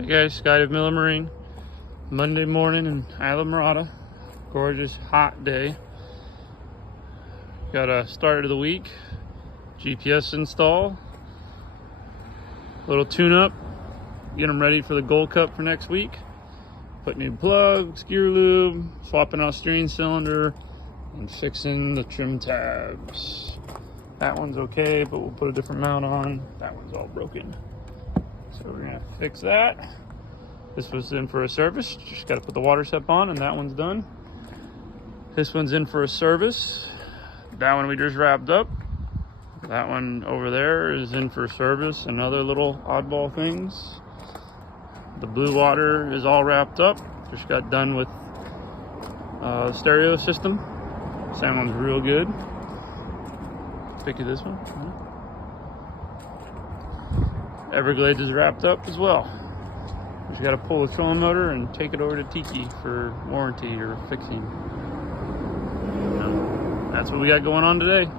Hey guys, Skydive Miller Marine. Monday morning in Isla Mirada. Gorgeous hot day. Got a start of the week. GPS install. Little tune up. Get them ready for the Gold Cup for next week. Put new plugs, gear lube, swapping out steering cylinder, and fixing the trim tabs. That one's okay, but we'll put a different mount on. That one's all broken. So we're gonna fix that. This was in for a service. Just gotta put the water step on, and that one's done. This one's in for a service. That one we just wrapped up. That one over there is in for service and other little oddball things. The blue water is all wrapped up. Just got done with the stereo system. Sounds real good. Picky this one. Everglades is wrapped up as well. Just got to pull the trolling motor and take it over to Tiki for warranty or fixing. That's what we got going on today.